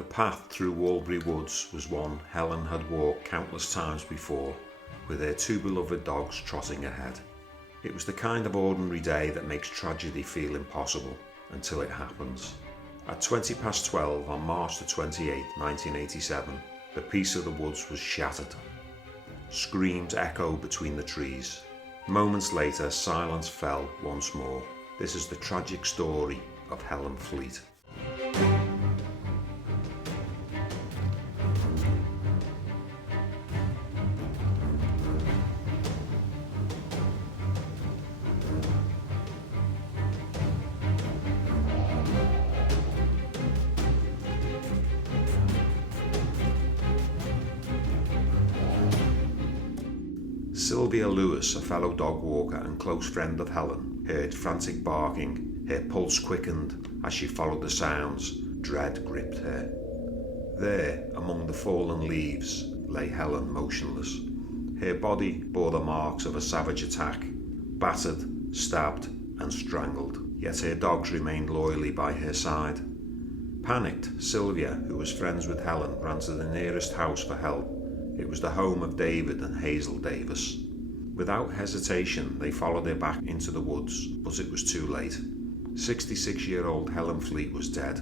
The path through Walbury Woods was one Helen had walked countless times before, with her two beloved dogs trotting ahead. It was the kind of ordinary day that makes tragedy feel impossible until it happens. At 12:20 on March the 28th, 1987, the peace of the woods was shattered. Screams echoed between the trees. Moments later, silence fell once more. This is the tragic story of Helen Fleet. Sylvia Lewis, a fellow dog walker and close friend of Helen, heard frantic barking. Her pulse quickened as she followed the sounds. Dread gripped her. There, among the fallen leaves, lay Helen motionless. Her body bore the marks of a savage attack, battered, stabbed and strangled, yet her dogs remained loyally by her side. Panicked, Sylvia, who was friends with Helen, ran to the nearest house for help. It was the home of David and Hazel Davis. Without hesitation, they followed her back into the woods, but it was too late. 66-year-old Helen Fleet was dead.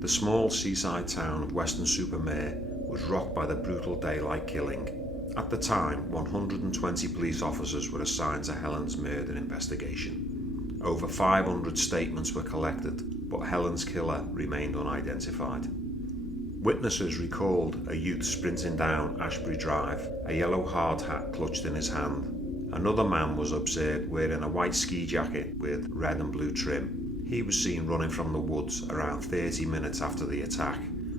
The small seaside town of Weston-super-Mare was rocked by the brutal daylight killing. At the time, 120 police officers were assigned to Helen's murder investigation. Over 500 statements were collected, but Helen's killer remained unidentified. Witnesses recalled a youth sprinting down Ashbury Drive, a yellow hard hat clutched in his hand. Another man was observed wearing a white ski jacket with red and blue trim. He was seen running from the woods around 30 minutes after the attack.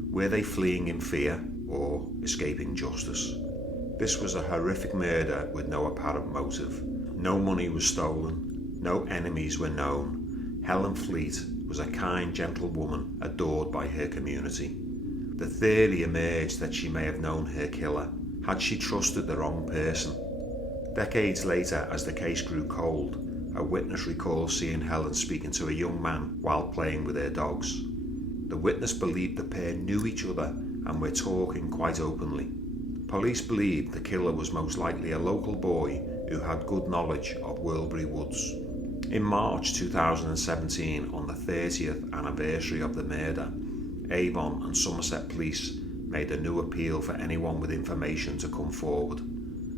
Were they fleeing in fear or escaping justice? This was a horrific murder with no apparent motive. No money was stolen. No enemies were known. Helen Fleet was a kind, gentle woman adored by her community. The theory emerged that she may have known her killer. Had she trusted the wrong person? Decades later, as the case grew cold, a witness recalls seeing Helen speaking to a young man while playing with her dogs. The witness believed the pair knew each other and were talking quite openly. Police believed the killer was most likely a local boy who had good knowledge of Walbury Woods. In March 2017, on the 30th anniversary of the murder, Avon and Somerset Police made a new appeal for anyone with information to come forward.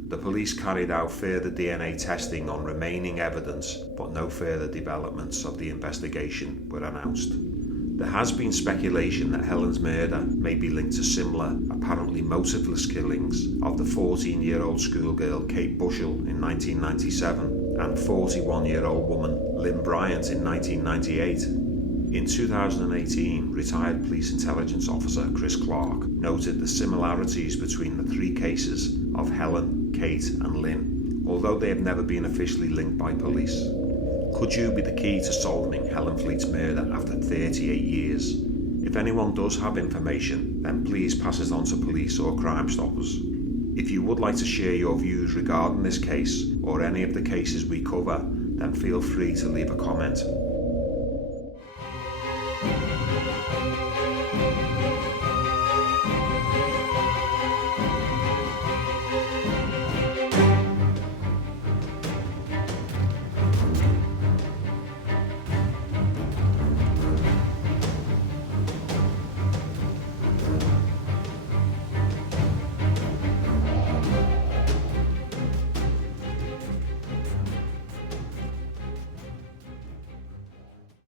The police carried out further DNA testing on remaining evidence, but no further developments of the investigation were announced. There has been speculation that Helen's murder may be linked to similar, apparently motiveless killings of the 14-year-old schoolgirl Kate Bushell in 1997 and 41-year-old woman Lynn Bryant in 1998. In 2018, retired police intelligence officer Chris Clark noted the similarities between the three cases of Helen, Kate and Lynn, although they have never been officially linked by police. Could you be the key to solving Helen Fleet's murder after 38 years? If anyone does have information, then please pass it on to police or Crime Stoppers. If you would like to share your views regarding this case or any of the cases we cover, then feel free to leave a comment.